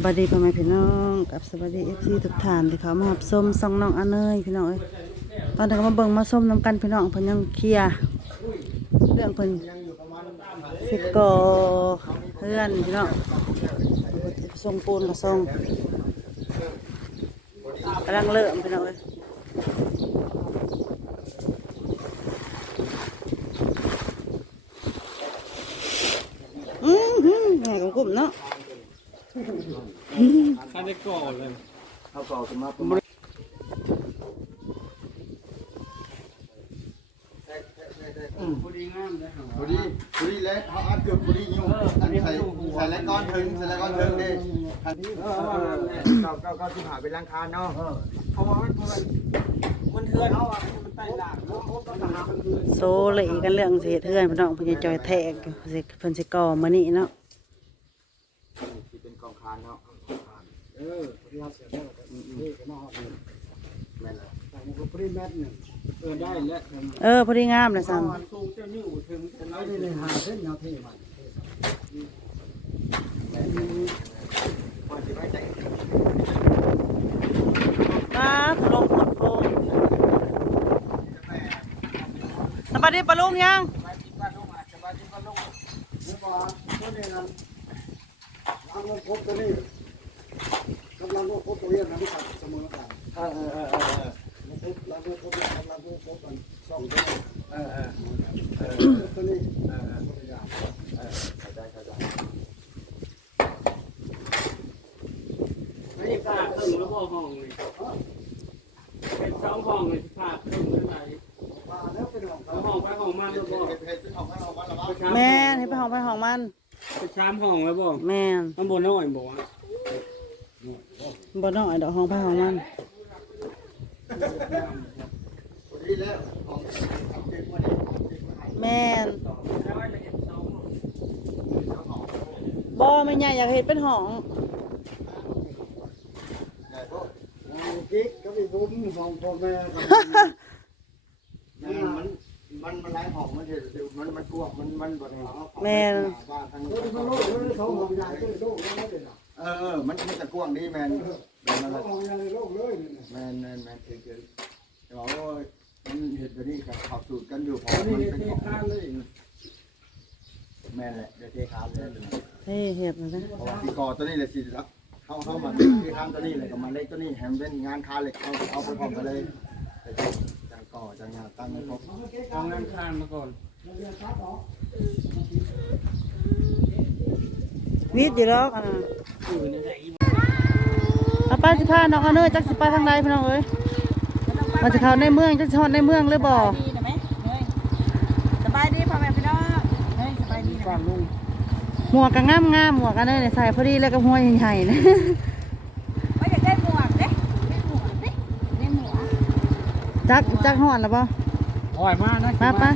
สวัสดีพ่อแม่พี่น้องกับสวัสดีเอฟซีทุกท่านที่เขามาหับส้มซองน้องอันเนยพี่น้องเอ้ยตอนนี้ก็มาเบิ่งมาส้มน้ำกันพี่น้องเพิ่นยังเคลียร์เรื่องเพิ่นสิก่อเพื่อนพี่น้องส่งปูนกับส่งกำลังเริ่มพี่น้องเอ้ยอือหือแหม่ของกลุ่มเนาะ ข้าได้ก่อนเลยเขาก็จะมาประมาณพอดีงามเลยครับพอดีพอดีแล้วเขาอัดเกือบพอดีอยู่อันใส่ใส่แล้วก้อนถึงใส่แล้วก้อนถึงดิอันนี้เออเก้าเก้าเก้าที่ผ่าเป็นรังคาเนาะเพราะว่ามันมันมันเทือนเอาอะมันไต่หลังเนาะมันต้องหามันคือโซเลยกันเรื่องสิเฮ็ดเฮือนพี่น้องเพิ่นจะจอยแทกสิเพิ่นสิก่อมื้อนี้เนาะ ที่เป็นกองคานเนาะ เออพอดีเอาเสียแล้วนี่ก็มาหอดเลยแม่นแล้วแต่มันก็พอดีแมทหนึ่งเออได้แล้วเออพอดีงามเลยซ้มันสูงเจ้านิ้วถึงจะน้อยเลยหาเส้นยาวเท่มันพอสิไว้ใจำป้าถล่มหมดโพสวัสดีปะลุงยังนี่ว่าตัวนี้นะล้างรถครบตัวนี้ กำลังรครบตัวนี้นะที่ขัดเสมอกันเออเออเออเออล้างรครบล้างรครบกันสองตัวเออเออตัวนี้เออเข้าใจเข้าใจไม่ได้พลาตึงแล้วพอห้องเลยเป็นสองห้องเลยพลาตึงไม่ไหวมาแล้วเป็นห้องไปห้องมาเฮ็แล้วบ่เฮ็ดเฮ็ดเป็นของให้เราบ้านเราบ้านแม่นให้ไปห้องไปห้องมันไปชามห้องแล้วบ่แม่นมันบ่น้อยบ่วะ บ่น้อยดอกห้องไปห้องมันพอดีแล้วของทำเจ็บมาดิเจ็บมาให้แม่นแล้วไอ้ละเอียดสองห้องบ่แม่ใหญ่อยากเฮ็ดเป็นห้องใหญ่โตกิ๊กก็มีบุ้มของพ่อแม่กับมันมันมันมันไล่หอกมันเห็นมันมันกลัวมันมันบ่ได้เอาแม่นบ้านทางรถมันโลกเลยเขาของใหญ่ก็เลยโลกแล้วไม่เป็นหรอก เออเออมันมันจะกว้างดีแมนแมนมันเขาของใหญ่โลกเลยนี่แมนแมนแมนคือคือเดี๋ยวว่ามันเห็นแบบนี้กับขับสูตรกันอยู่พออันนี้มันเป็นที่ของข้างเลยแมนแหละเดี๋ยวเทคาเลยเฮ้เฮ็ดนะจ๊ะเพราะว่าที่กอตัวนี้เลยสิครับเข้าเข้ามาเทคามตัวนี้เลยกับมาเล็กตัวนี้แฮมเป็นงานคาเหล็กเอาเอาไปพร้อมกันเลยจังก่อจังงานตั้งให้ครบเอางานข้างมาก่อนวิทย์อยู่ดอกอันน่ะ อยู่ในไหนเอาป้าสิพาน้องอันเนยจักสิไปทางใดพี่น้องเอ้ยมันจะเข้าในเมืองจักสิฮอดในเมืองหรือบ่ดีนะไหมเฮ้ยสบายดีพ่อแม่พี่น้องเฮ้ยสบายดีนะฟังลุงหมวกก็งามงามๆหมวกอันเนยเนี่ยใส่พอดีเลยกับหัวใหญ่ๆนะว่าอยากได้หมวกเด้ได้หมวกเด้ได้หมวกจักจักฮอดแล้วบ่อ่อยมากนะไป้าป้า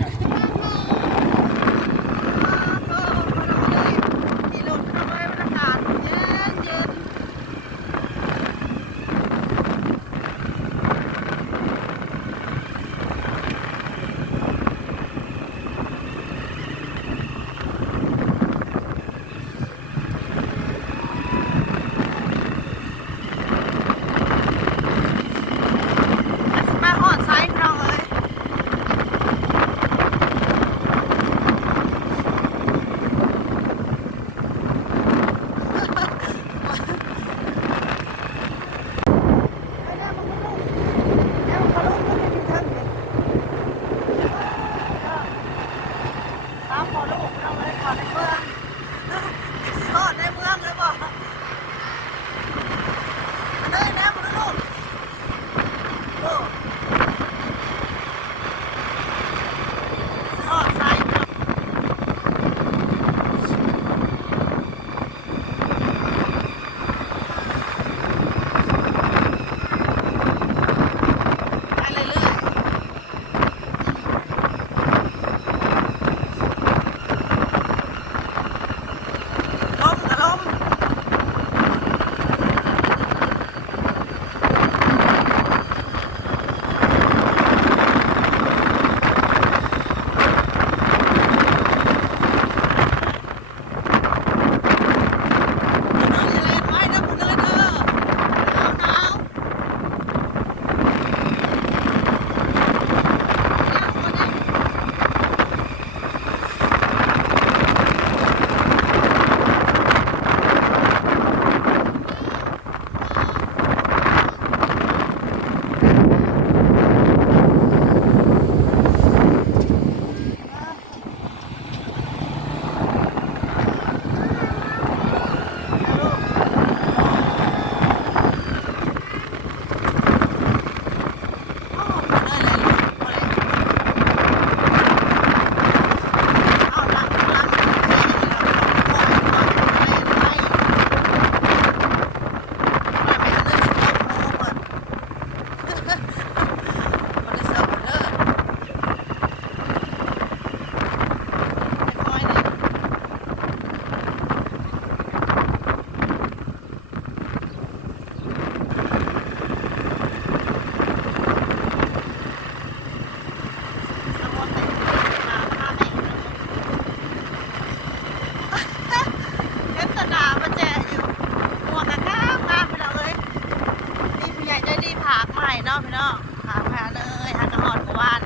ผ่นอกพี่น้องถาแพ้เลยหากระหอดกวาน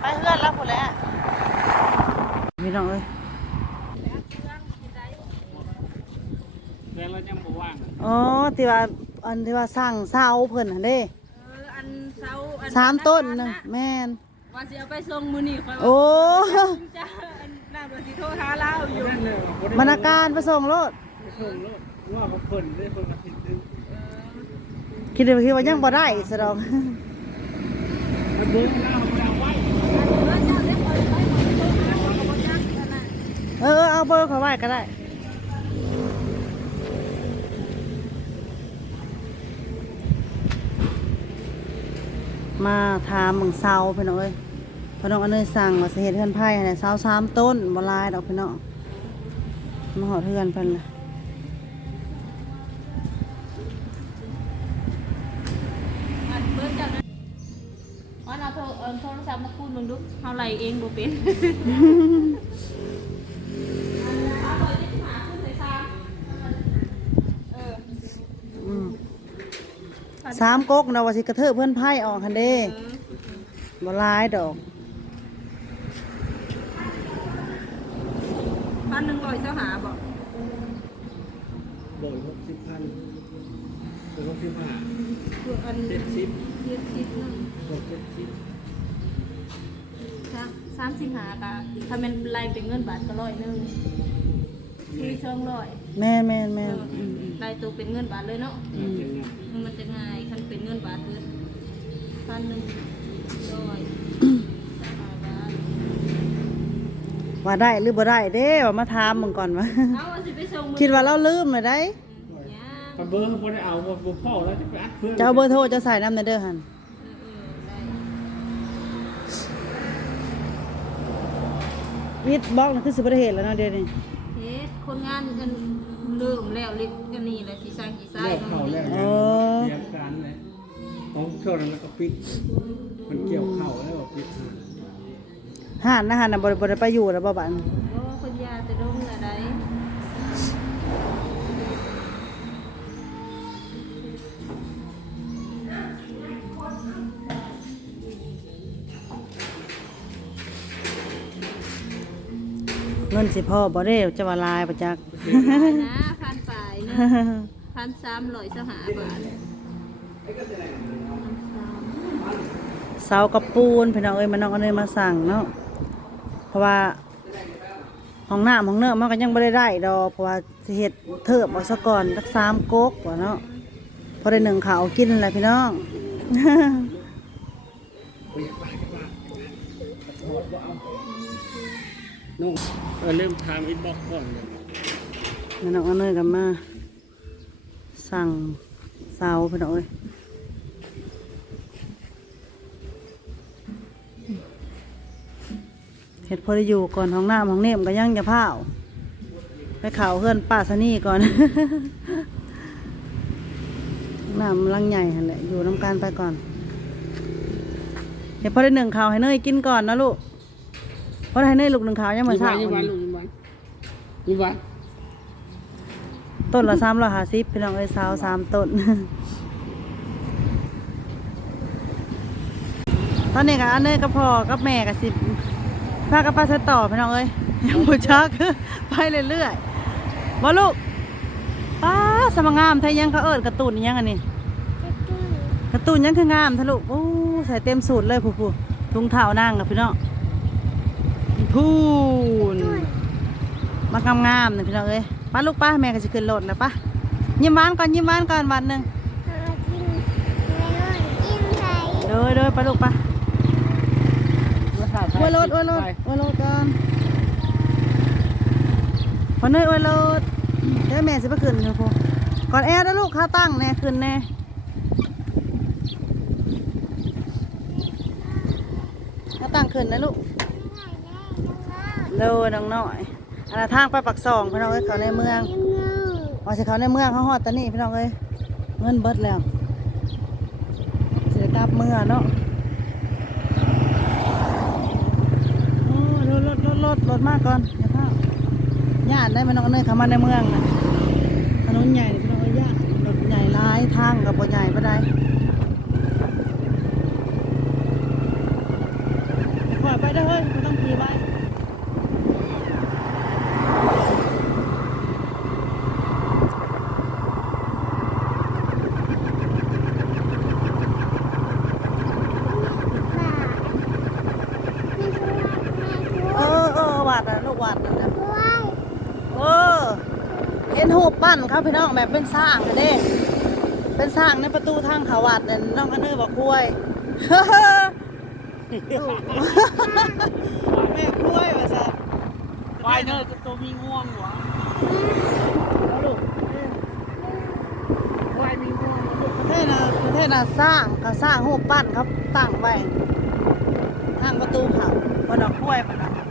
ไปเพื่อนล้วผมดแล้วพี่น้องเอ้ยแล้วเรายังบ่ว่างอ๋อที่ว่าอันที่ว่าสร้างเสาเพิ่นหั่นเด้สามต้นนึงแม่นว่าสิเอาไปทรงมือนี้ค่อยโอ้ ว่าสิโทรหาเราอยู่นั่นเลยบ่ได้บรรณาการไปส่งรถไปส่งรถว่าเขาเพิ่นได้คนมาติดดึงคิดว่าคิดว่ายังบ่ได้สะดอก มันเบิ่งแล้วมันเอาไว้เออเออเอาเบอร์เขาไว้ก็ได้ มาถามมึงเสาพี่น้องเอ้ย พี่น้องอันเนยสั่งว่าสิเฮ็ดเฮือนไผ่ให้ได้เสาสามต้นบ่หลายดอกพี่น้องมาหอดเฮือนเพิ่นล่ะอันเบิ่งจากนั้นว่าเอาโทรเอาโทรศัพท์มาคูณมึงดูเฮาไล่เองบ่เป็นเอาไปที่หาคูณใส่ซ้ำเอออืมสามก๊กนะว่าสิกระเทิบเพื่อนไพ่ออกคันเด้บ่หลายดอก พันหนึ่งร้อยเจ้าหาบอก โดย60,000โดย65 คืออัน 70 เจ็ดสิบนึง โดย70 สามสามสิงหากะถ้าเป็นรายเป็นเงินบาทก็ร้อยหนึงคุยช่องร้อยแม่นแม่นแม่นอืมรายตัวเป็นเงินบาทเลยเนาะมันจะง่ายมันจะง่ายคันเป็นเงินบาทเกินพันหนึ่งร้อยห้าบาทว่าได้หรือบ่ได้เด้ว่ามาถามมึงก่อนว่าเอาว่าสิไปส่งมือคิดว่าเราลืมเลยได้ เนี่ยถ้าเบอร์เขาบ่ได้เอาบ่บ่พอแล้วจะไปอัดเพิ่นจะเอาเบอร์โทรจะใส่น้ำในเด้อหัน เออเออได้ วิดบล็อกนั่นคือสิบ่ได้เห็นแล้วเนาะเดี๋ยวนี้เฮ็ดคนงานกันเริ่มแล้วเล็กกันนี่แหละสิสร้างกี่ไส้เลิกเข้าแล้วเอเนี่ยอเตรียมการเลยของช่วงนั้นมันก็ปิด มันเกี่ยวเข้าแล้วก็ปิด ห่านนะหันน่ะบ่ได้บ่ได้ไปอยู่แล้วบ่บัด เงินสิพ่อบ่ได้จะว่าลายประจักนะพันปลายนะพันสามร้อยสหาบาทเสากระปูนพี่น้องเอ้ยมันน้องเอาเนยมาสั่งเนาะเพราะว่าห้องน้ำห้องเนื้อมันก็ยังไม่ได้ได้ดอกเพราะว่าสิเฮ็ดเทิบเอาซะก่อนสักสามก๊กว่าเนาะพอได้หนึ่งข่าวกินแหละพี่น้อง น้องเออเริ่มทำอินบ็อกก่อนเลยแม่น้องเอาเนยกันมา สั่งเสาพี่น้องเอ้ยเฮ็ดพอได้อยู่ก่อนห้องน้ำห้องเนมก็ยังจะพาวไปข่าวเพื่อนป้าสนี่ก่อน น้ำลังใหญ่หั่นแหละอยู่น้ำการไปก่อน เดี๋ยวพอได้หนึ่งข่าวให้เนยกินก่อนนะลูก พอได้ให้เนยลูกหนึ่งข่าวยังเหมือนเช้ายิ้มหวานลูกยิ้มหวานยิ้มหวานต้นละสามร้อยห้าสิบพี่น้องเอ้ยสาวสามต้น ตอนนี้กับอันเนยกับพ่อกับแม่กับสิพากับป้าสต่อพี่น้องเอ้ยยังบ่ชักไปเรื่อยๆบ่ลูกป้าสมงามไทยยังเขาเอิดการะตูนยังอันนี้การะตูนยังคืองามทะลุโอ้ใส่เต็มสูตรเลยผู้ผู้ทุงเท้านั่งกับพี่น้อง พูนมางามๆนะพี่น้องเอ้ยป้าลูกป้าแม่ก็จะขึ้นรถแล้วป้ายิ้มหวานก่อนยิ้มหวานก่อนวันหนึ่งเด้อเด้อป้าลูกป้าอวยรถอวยรถอวยรถก่อนพอเนยอวยรถเดี๋ยวแม่สิไปขึ้นอยู่พูก่อนแอร์นะลูกข้าตั้งแน่ขึ้นแน่ข้าตั้งขึ้นนะลูก เร็วน้องน้อยอันนั้นทางไปปักซองพี่น้องเอ้ยเขาในเมืองว่าสิเขาในเมืองเขาฮอดตอนนี้พี่น้องเอ้ยเงินเบิดแล้วเสียกลับเมืองเนาะโอ้รถรถรถรถรถมากก่อนอย่าเข้าญาติได้ไหมน้องเอ้ยเขามาในเมืองนะถนนใหญ่พี่น้องเอ้ยญาติรถใหญ่หลายทางกับบ่ใหญ่ปานใดปล่อยไปเด้เฮ้ยไม่ต้องขี่ไป ดนะลูกวัดนั่นนะเออเห็นหูปปั้นครับพี่น้องแบบเป็นสร้างกันเด้ เป็นสร้างในประตูทางเขาวัดเนี่ยน้องกันเนอบอกกล้วยแม่กล้วยว่าซะไปเนอะตัวมีง่วงหวะควายมีง่วงประเทศน่ะประเทศน่ะสร้างเขาสร้างหูปปั้นเขาตั้งไว้ทางประตูเขาบนดอกกล้วยปะนะพี่